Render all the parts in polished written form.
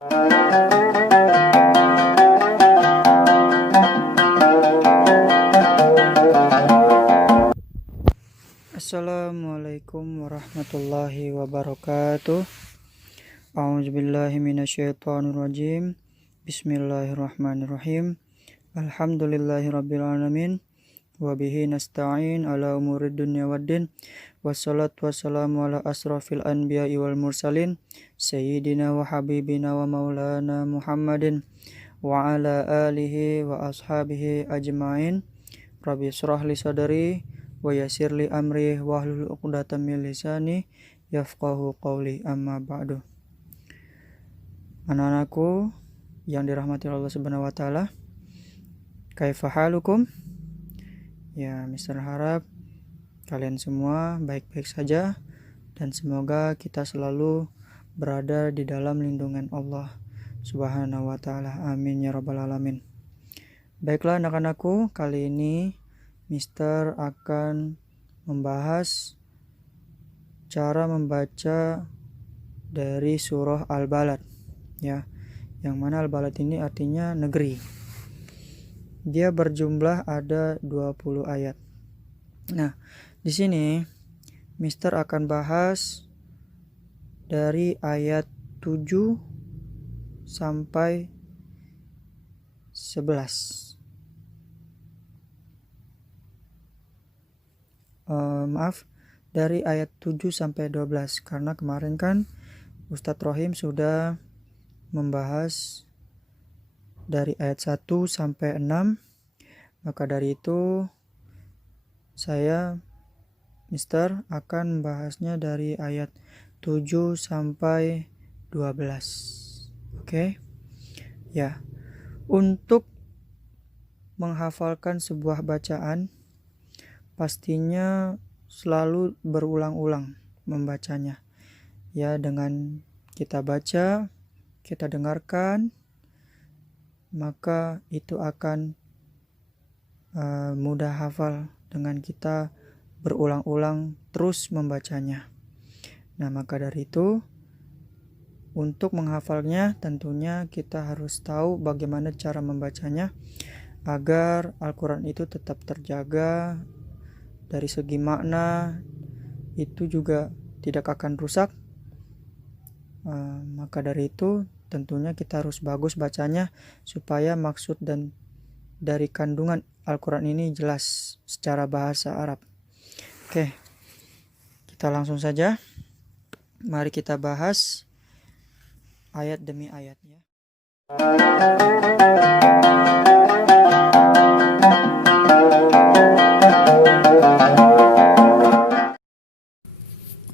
Assalamualaikum warahmatullahi wabarakatuh. A'udzubillahi minasyaitonirrajim. Bismillahirrahmanirrahim. Alhamdulillahirabbil alamin. Wa bihi nasta'in ala umurid dunya waddin. Wassalatu wassalamu ala asrafil anbiya'i wal mursalin sayyidina wa habibina wa maulana Muhammadin wa ala alihi wa ashabihi ajma'in. Rabbi shrah li sadri wa yassir li amri wahlul 'uqdatam min lisani yafqahu qawli, amma ba'du. Anak-anakku yang dirahmati Allah Subhanahu wa taala, kaifa halukum? Ya, Mister harap kalian semua baik-baik saja dan semoga kita selalu berada di dalam lindungan Allah Subhanahu wa taala. Amin ya rabbal alamin. Baiklah anak-anakku, kali ini Mister akan membahas cara membaca dari surah Al-Balad, ya. Yang mana Al-Balad ini artinya negeri. Dia berjumlah ada 20 ayat. Nah, di sini Mister akan bahas dari ayat 7 sampai 11. Dari ayat 7 sampai 12, karena kemarin kan Ustadz Rohim sudah membahas dari ayat 1 sampai 6. Maka dari itu saya Mister akan membahasnya dari ayat 7 sampai 12. Oke? Ya. Untuk menghafalkan sebuah bacaan pastinya selalu berulang-ulang membacanya. Ya, dengan kita baca, kita dengarkan, maka itu akan mudah hafal dengan kita berulang-ulang terus membacanya. Nah, maka dari itu untuk menghafalnya tentunya kita harus tahu bagaimana cara membacanya agar Al-Quran itu tetap terjaga dari segi makna, itu juga tidak akan rusak. Maka dari itu tentunya kita harus bagus bacanya supaya maksud dan dari kandungan Al-Quran ini jelas secara bahasa Arab. Oke, kita langsung saja. Mari kita bahas ayat demi ayatnya.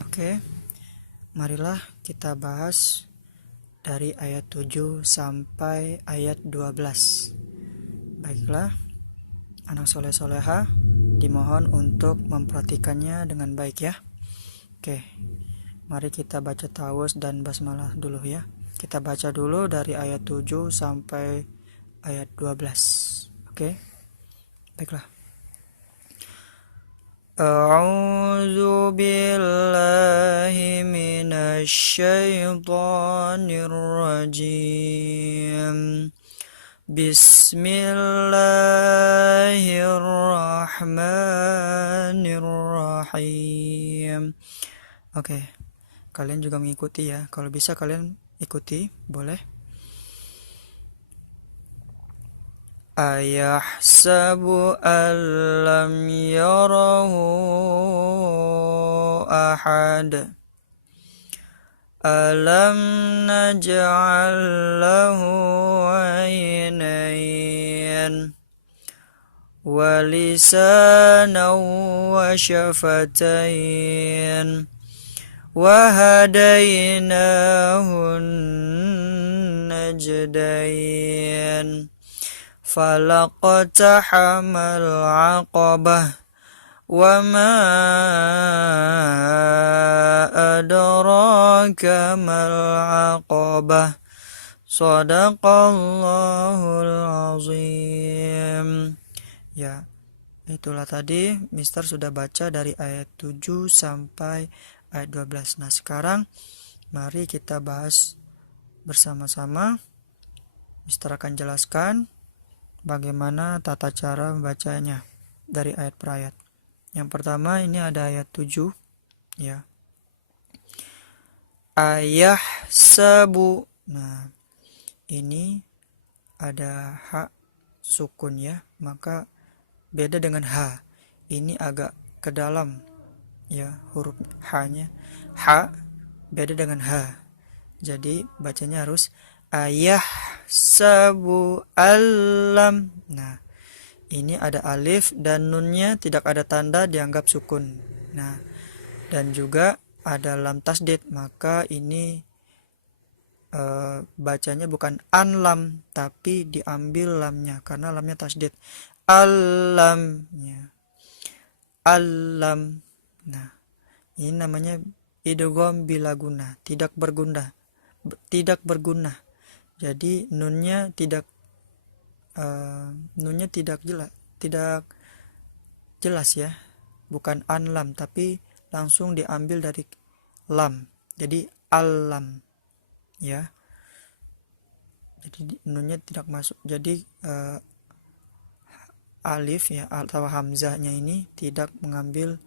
Oke, marilah kita bahas dari ayat 7 sampai ayat 12. Baiklah, anak soleh-soleha, dimohon untuk memperhatikannya dengan baik ya. Oke, mari kita baca ta'awuz dan basmalah dulu ya. Kita baca dulu dari ayat 7 sampai ayat 12. Oke, baiklah. A'udzu billahi minasy syaithanir rajim. Bismillahirrahmanirrahim. Oke, kalian juga mengikuti ya. Kalau bisa kalian ikuti, boleh. Ayahsabu allam yarahu ahad. Alam naj'al lahu aynayn wa lisanan wa syafatayn wa hadaynahun najdayn falaqtahamal aqabah wa ma adraka mal aqabah. Shadaqallahul azim. Ya, itulah tadi Mister sudah baca dari ayat 7 sampai ayat 12. Nah, sekarang mari kita bahas bersama-sama. Mister akan jelaskan bagaimana tata cara membacanya dari ayat per ayat. Yang pertama ini ada ayat 7 ya. Ayah sabu. Nah, ini ada ha sukun ya, maka beda dengan ha. Ini agak ke dalam ya, huruf ha-nya. Ha beda dengan ha. Jadi bacanya harus ayah sabu alam. Nah, ini ada alif dan nunnya tidak ada tanda, dianggap sukun. Nah, dan juga ada lam tasdid, maka ini bacanya bukan anlam tapi diambil lamnya karena lamnya tasdid. Alamnya. Alam. Nah, ini namanya idgham bila guna, tidak berguna. Tidak berguna. Jadi nunnya tidak jelas ya. Bukan anlam tapi langsung diambil dari lam. Jadi alam ya. Jadi nunnya tidak masuk. Jadi alif ya atau hamzahnya ini tidak mengambil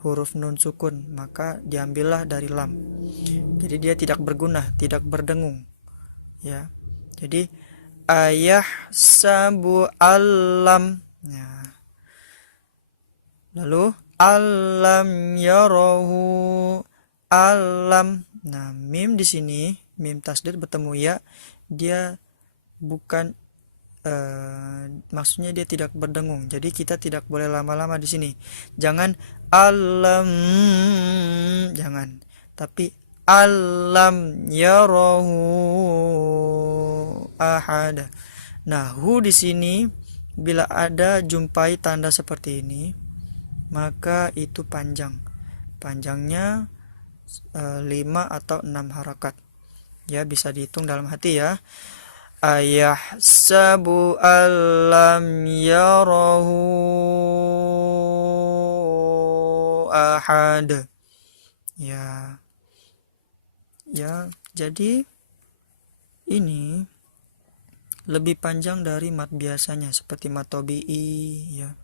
huruf nun sukun, maka diambillah dari lam. Jadi dia tidak berguna, tidak berdengung ya. Jadi ayah sabu alam. Nah, lalu alam yarahu alam. Nah, mim di sini, mim tasdid bertemu ya, dia bukan maksudnya dia tidak berdengung. Jadi kita tidak boleh lama-lama di sini. Jangan alam, jangan. Tapi alam yarahu ahada. Nah, hu di sini bila ada jumpai tanda seperti ini, maka itu panjang. Panjangnya 5 atau 6 harakat. Ya, bisa dihitung dalam hati ya. Ayah sabu alam yarahu ahad. Ya. Ya, jadi ini lebih panjang dari mat biasanya seperti mat tobi'i ya.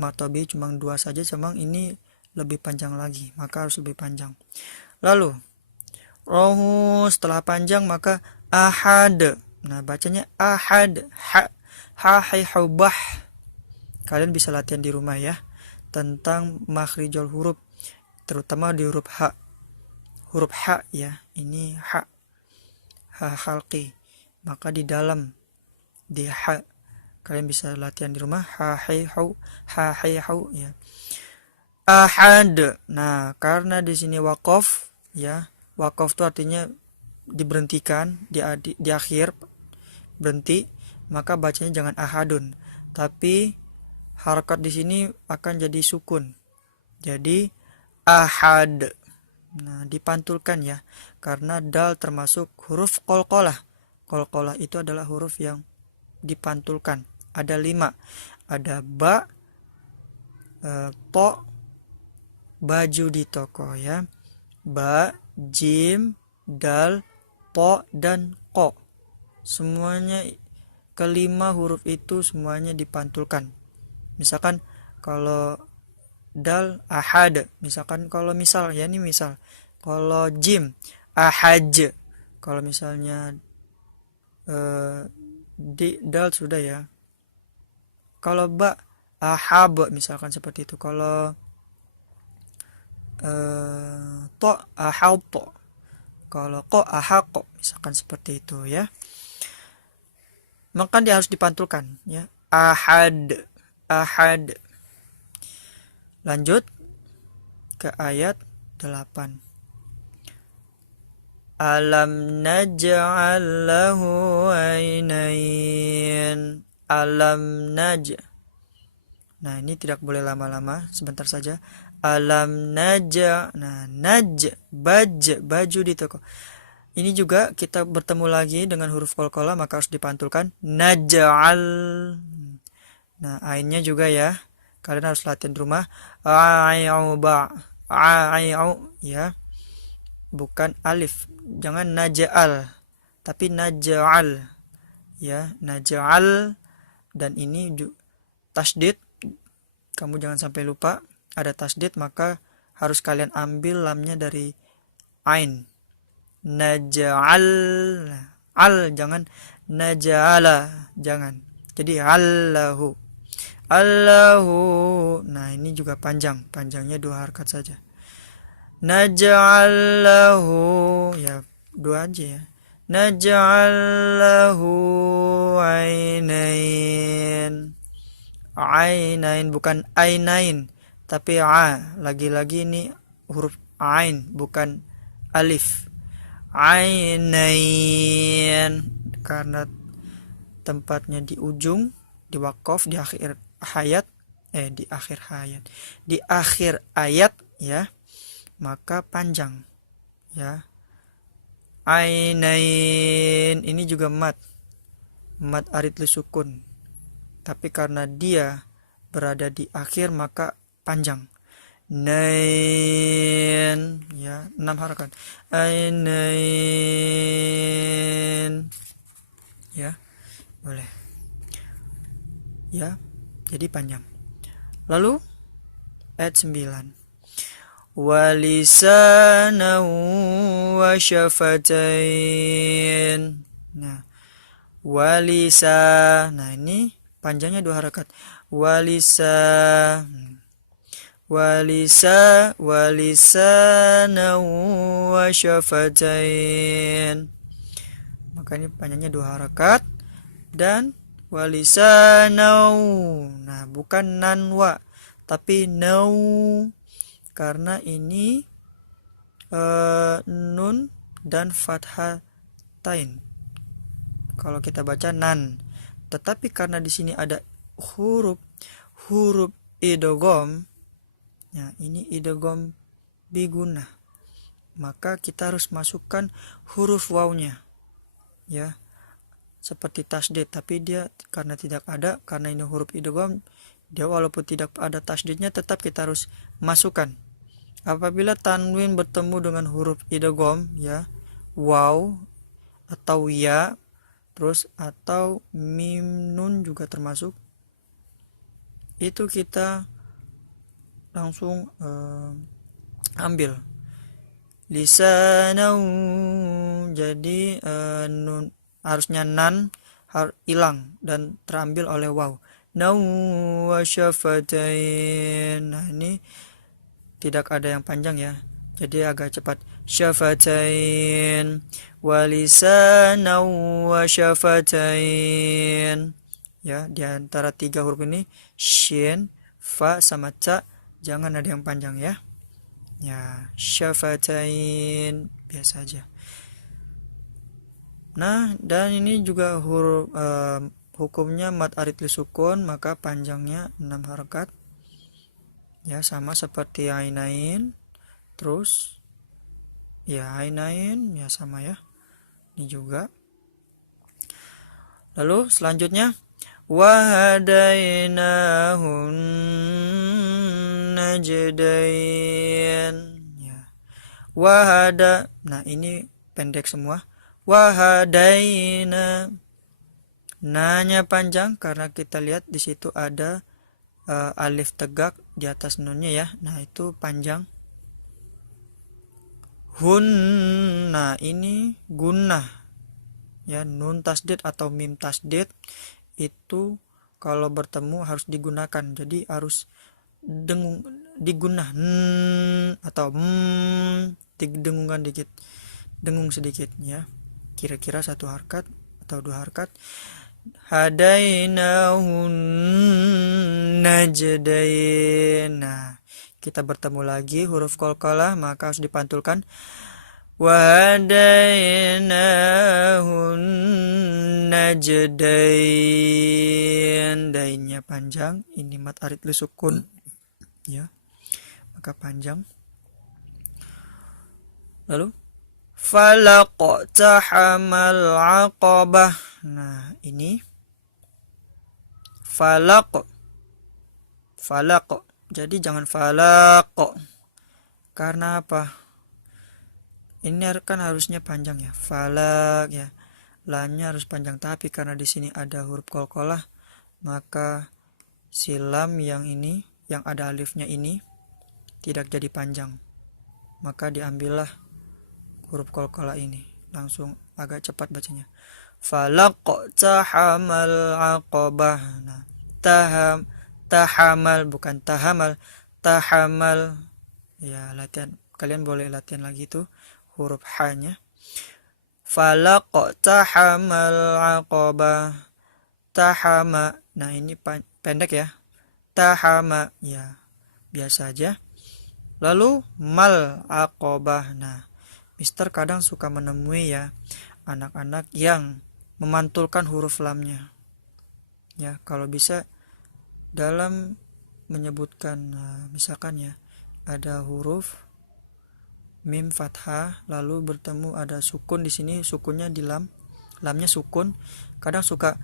Mat tobi'i cuma 2 saja, cuma ini lebih panjang lagi, maka harus lebih panjang. Lalu rohu setelah panjang maka ahad. Nah, bacanya ahad. Ha hai hubah. Kalian bisa latihan di rumah ya tentang makhrijul huruf, terutama di huruf ha. Huruf ha ya, ini ha khalqi. Maka di dalam di ha kalian bisa latihan di rumah ha hai hau ya. Ahad. Nah, karena di sini waqaf ya. Waqaf itu artinya diberhentikan di akhir, berhenti, maka bacanya jangan ahadun, tapi harakat di sini akan jadi sukun. Jadi ahad. Nah, dipantulkan ya, karena dal termasuk huruf qalqalah. Qalqalah itu adalah huruf yang dipantulkan. Ada 5. Ada ba, to, baju di toko ya. Ba, jim, dal, po, dan ko. Semuanya kelima huruf itu semuanya dipantulkan. Misalkan kalau dal ahad, misalkan kalau misal ya, ini misal kalau jim ahaj, kalau misalnya di dal sudah ya. Kalau ba ahab misalkan seperti itu. Kalau to ahab, kalau ko ahaq misalkan seperti itu ya. Maka dia harus dipantulkan ya. Ahad. Lanjut ke ayat 8. Alam naj'al lahu ainain. Alam naj. Nah, ini tidak boleh lama-lama, sebentar saja. Alam naja. Nah, naj, baju di toko. Ini juga kita bertemu lagi dengan huruf qalqalah, maka harus dipantulkan naj'al. Nah, ainnya juga ya. Kalian harus latihan di rumah. Ya. Bukan alif. Jangan naj'al, tapi naj'al ya, naj'al. Dan ini tasdid, kamu jangan sampai lupa ada tasdid, maka harus kalian ambil lamnya dari ain. Naj'al, al jangan, naj'ala jangan. Jadi allahu, allahu. Nah ini juga panjangnya 2 harakat saja. Naj'allahu, ya 2 aja ya. Naj'allahu ainain, ainain bukan ainain, tapi lagi-lagi ini huruf ain bukan alif. Ainain karena tempatnya di ujung, di waqaf, di akhir hayat, di akhir ayat ya, maka panjang ya. Ainain ini juga mad arid lisukun, tapi karena dia berada di akhir maka panjang. Nain ya, 6 harakat. Ainain ya, boleh ya, jadi panjang. Lalu ayat 9, walisanan wa syafatain. Nah, walisa, nah ini panjangnya 2 harakat. Walisa, walisanan wa syafatain. Maka ini panjangnya 2 harakat. Dan walisanau, nah bukan nanwa tapi nau, karena ini nun dan fathatain. Kalau kita baca nan, tetapi karena di sini ada huruf idgham, ya ini idgham bigunnah, maka kita harus masukkan huruf wawnya ya, seperti tasdid, tapi dia karena tidak ada, karena ini huruf idgham, dia walaupun tidak ada tasdidnya tetap kita harus masukkan. Apabila tanwin bertemu dengan huruf idgham ya, waw atau ya, terus atau mim nun juga termasuk, itu kita langsung ambil lisanau, jadi nun harusnya nan hilang dan terambil oleh waw. Nau wa syafatain, nah ini tidak ada yang panjang ya, jadi agak cepat. Syafatain, walisanau wa syafatain ya, di antara 3 huruf ini shin, fa sama ca, jangan ada yang panjang ya. Ya, syafatain biasa aja. Nah, dan ini juga huruf hukumnya mad arid lisukun, maka panjangnya 6 harakat. Ya, sama seperti ainain. Terus ya ainain ya sama ya. Ini juga. Lalu selanjutnya wahadainahun najdain ya. Wahada, nah ini pendek semua. Wahadaina, nanya panjang karena kita lihat di situ ada alif tegak di atas nunnya ya, nah itu panjang. Hun, nah ini gunnah ya, nun tasdid atau mim tasdid itu kalau bertemu harus digunakan, jadi harus digunnah atau didengungkan dikit, dengung sedikit ya, kira-kira 1 harakat atau 2 harakat. Hadainahun najdain, nah kita bertemu lagi huruf qalqalah, maka harus dipantulkan. Wahadainahun najdain, dainnya panjang, ini mad arid lisukun ya, maka panjang. Lalu falaqtahamal aqabah, nah ini falaq, jadi jangan falaq, karena apa, ini kan harusnya panjang ya, falaq ya, lamnya harus panjang, tapi karena di sini ada huruf qalqalah, maka si lam yang ini, yang ada alifnya ini tidak jadi panjang. Maka diambillah huruf qalqalah ini. Langsung agak cepat bacanya. Falaqtahamal aqabah. Nah, tahamal bukan tahamal, tahamal. Ya, latihan. Kalian boleh latihan lagi tuh huruf h-nya. Falaqtahamal aqabah. Tahama. Nah, ini pendek ya. Tahama. Ya, biasa aja. Lalu mal aqabah. Nah, Mister kadang suka menemui ya anak-anak yang memantulkan huruf lamnya. Ya, kalau bisa dalam menyebutkan misalkan ya ada huruf mim fathah lalu bertemu ada sukun di sini, sukunnya di lam, lamnya sukun. Kadang suka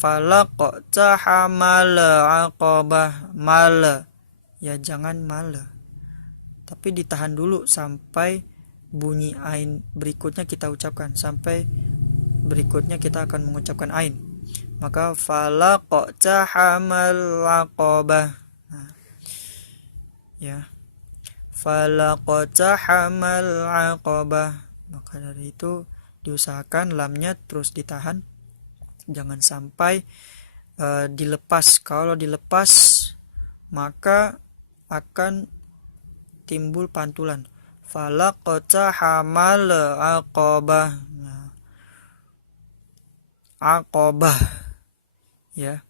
falaqtahamal aqabah, mal. Ya, jangan mal. Tapi ditahan dulu sampai bunyi ain berikutnya kita ucapkan, sampai berikutnya kita akan mengucapkan ain. Maka falaqtahamal aqabah. Nah, ya. Falaqtahamal aqabah. Maka dari itu diusahakan lamnya terus ditahan, jangan sampai dilepas. Kalau dilepas maka akan timbul pantulan. Falaqtahamal aqabah. Nah, aqabah ya.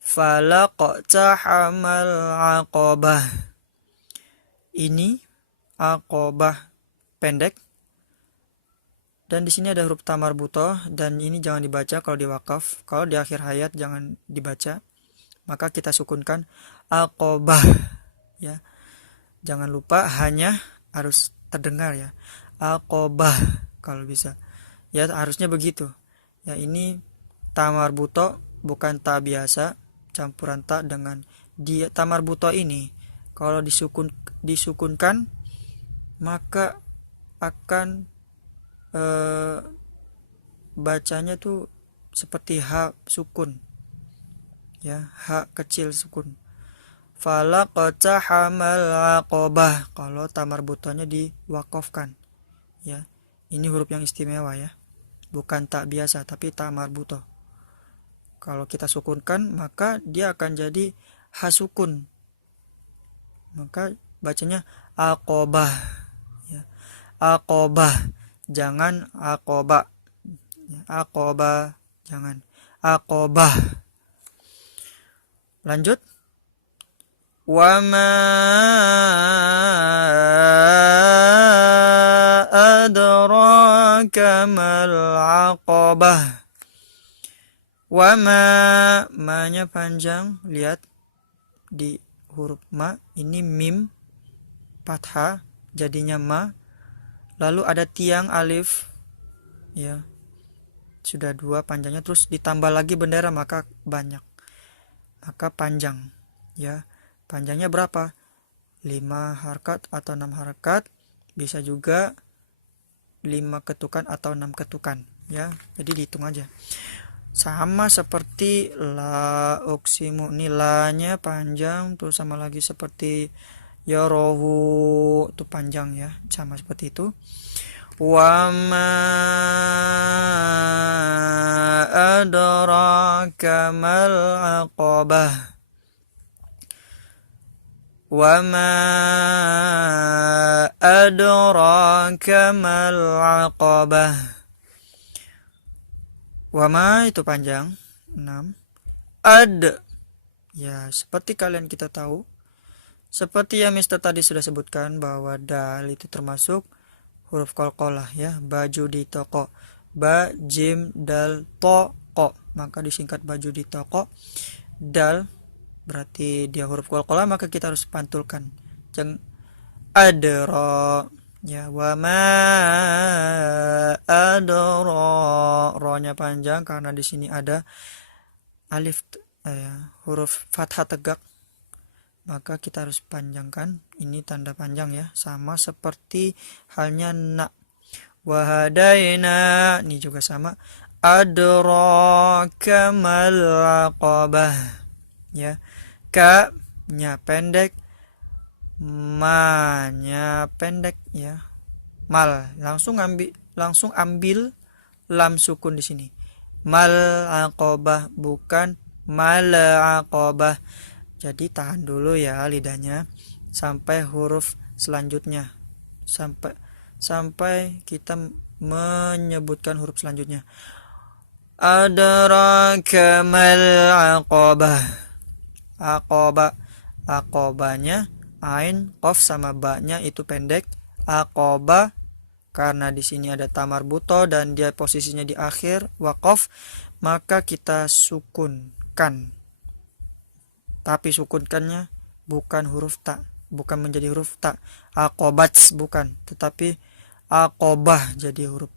Falaqtahamal aqabah. Ini aqabah pendek. Dan di sini ada huruf tamarbutoh, dan ini jangan dibaca kalau di wakaf. Kalau di akhir hayat jangan dibaca. Maka kita sukunkan aqabah ya. Jangan lupa hanya harus terdengar ya. Aqabah kalau bisa. Ya, harusnya begitu. Ya, ini tamarbuto bukan ta biasa, campuran ta dengan dia. Tamarbuto ini kalau disukunkan maka akan bacanya tuh seperti H sukun ya, H kecil sukun. Falaqtahamal aqabah kalau tamarbutonya diwakafkan ya. Ini huruf yang istimewa ya, bukan tak biasa tapi tamarbuto. Kalau kita sukunkan maka dia akan jadi H sukun, maka bacanya aqabah ya. Aqabah, jangan aqabah ya. Aqabah, jangan aqabah. Lanjut. Wa ma adraka mal aqabah. Wa ma-nya panjang, lihat di huruf ma ini mim fathah jadinya ma, lalu ada tiang alif ya, sudah dua panjangnya, terus ditambah lagi bendera maka banyak, maka panjang ya. Panjangnya berapa? 5 harakat atau 6 harakat, bisa juga 5 ketukan atau 6 ketukan ya. Jadi dihitung aja. Sama seperti la uksimu, nilainya panjang tuh, sama lagi seperti yorohu itu panjang ya, sama seperti itu. Wa ma adraka mal aqabah. Wa ma adraka mal aqabah. Wa ma itu panjang 6. Ad ya, seperti kalian kita tahu, seperti yang Mister tadi sudah sebutkan bahwa dal itu termasuk huruf qalqalah ya. Baju di toko, ba jim dal to ko, maka disingkat baju di toko. Dal berarti dia huruf qalqalah, maka kita harus pantulkan. Jangan adra ya. Wa ma adra, ro-nya panjang karena di sini ada alif huruf fathah tegak, maka kita harus panjangkan. Ini tanda panjang ya, sama seperti halnya na. Wahadaina, ini juga sama. Adraka mal aqabah. Ya, ka nya pendek, ma nya pendek ya. Mal langsung ambil lam sukun di sini. Mal aqabah, bukan mal aqabah. Jadi tahan dulu ya lidahnya sampai huruf selanjutnya. Sampai kita menyebutkan huruf selanjutnya. Adraka mal aqabah. Aqobahnya ain, qaf sama ba-nya itu pendek. Aqobah karena di sini ada tamar buto dan dia posisinya di akhir waqaf, maka kita sukunkan. Tapi sukunkannya bukan huruf ta, bukan menjadi huruf ta. Aqobats bukan, tetapi aqobah jadi huruf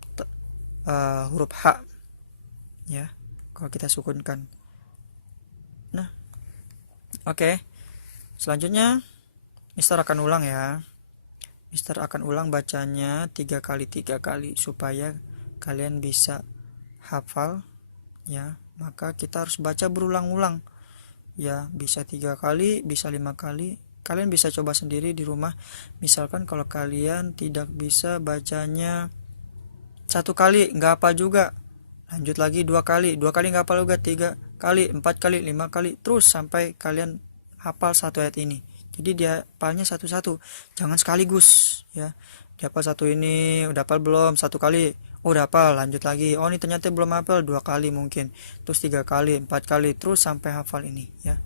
ha ya kalau kita sukunkan. Nah, oke. Selanjutnya Mister akan ulang ya. Mister akan ulang bacanya 3 kali supaya kalian bisa hafal ya. Maka kita harus baca berulang-ulang ya, bisa 3 kali, bisa 5 kali. Kalian bisa coba sendiri di rumah. Misalkan kalau kalian tidak bisa bacanya 1 kali nggak hafal juga, lanjut lagi 2 kali nggak hafal juga, 3 kali, 4 kali, 5 kali, terus sampai kalian hafal 1 ayat ini. Jadi dia hafalnya satu-satu, jangan sekaligus ya. Dia hafal 1 ini, udah hafal belum? 1 kali, udah hafal, lanjut lagi. Oh ini ternyata belum hafal, 2 kali mungkin, terus 3 kali, 4 kali, terus sampai hafal ini ya.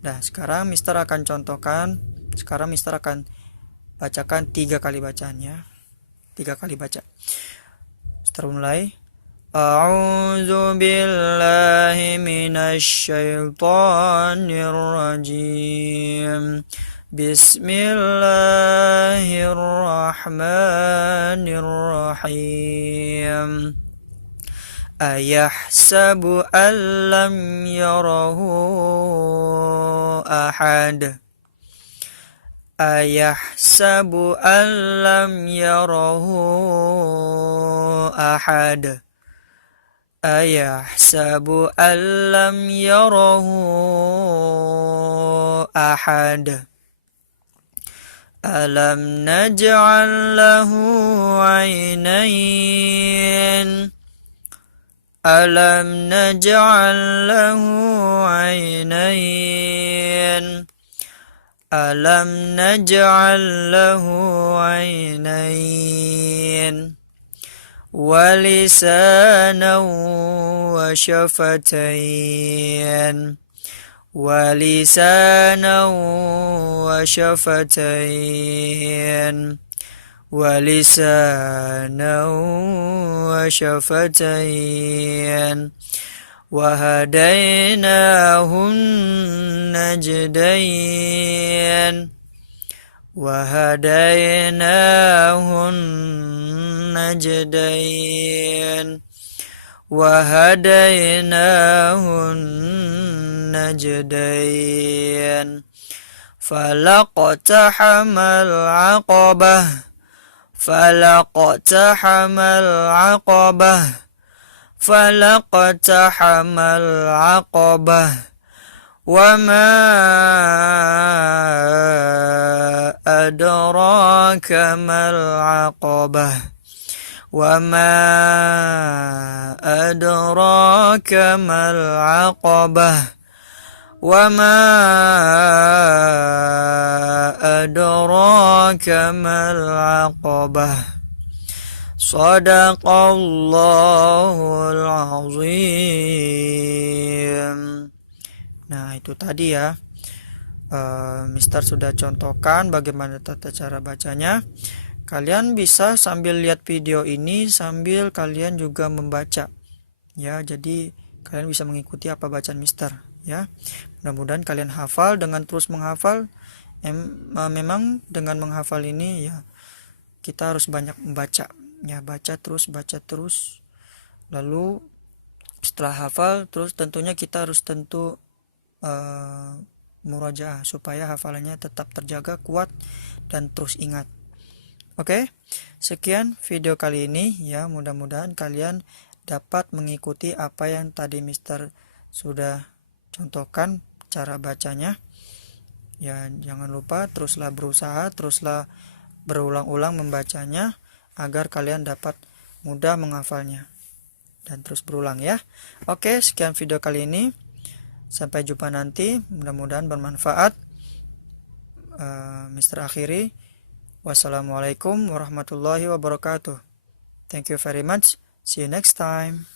Nah sekarang Mister akan contohkan. Sekarang Mister akan bacakan 3 kali bacaannya. 3 kali baca. Mister mulai. A'udzu billahi minasyaitonir rajim. Bismillahirrahmanirrahim. Ayahsabu an lam yarahu ahad. Ayahsabu an lam yarahu ahad. Ayahsabu an lam yarahu ahad. Alam naj'al lahu 'ainayn. Alam naj'al lahu 'ainayn. Alam naj'al lahu 'ainayn. ولسانا وشفتين. ولسانا وشفتين. ولسانا وشفتين. وهديناه النجدين. وهديناه النجدين. وهديناه النجدين. فلاقتحم العقبة. فلاقتحم العقبة. فلاقتحم العقبة. وما أدراك ما العقبة. وما أدراك ما العقبة. وما أدراك ما العقبة. صدق الله العظيم. Nah itu tadi ya, Mister sudah contohkan bagaimana tata cara bacanya. Kalian bisa sambil lihat video ini sambil kalian juga membaca ya. Jadi kalian bisa mengikuti apa bacaan Mister ya. Mudah-mudahan kalian hafal. Dengan terus menghafal, memang dengan menghafal ini ya kita harus banyak membaca ya, baca terus. Lalu setelah hafal terus tentunya kita harus murajaah supaya hafalannya tetap terjaga kuat dan terus ingat. Oke, sekian video kali ini ya, mudah-mudahan kalian dapat mengikuti apa yang tadi Mister sudah contohkan cara bacanya. Ya, jangan lupa teruslah berusaha, teruslah berulang-ulang membacanya agar kalian dapat mudah menghafalnya. Dan terus berulang ya. Oke, sekian video kali ini. Sampai jumpa nanti, mudah-mudahan bermanfaat. Mister akhiri. Wassalamualaikum warahmatullahi wabarakatuh. Thank you very much. See you next time.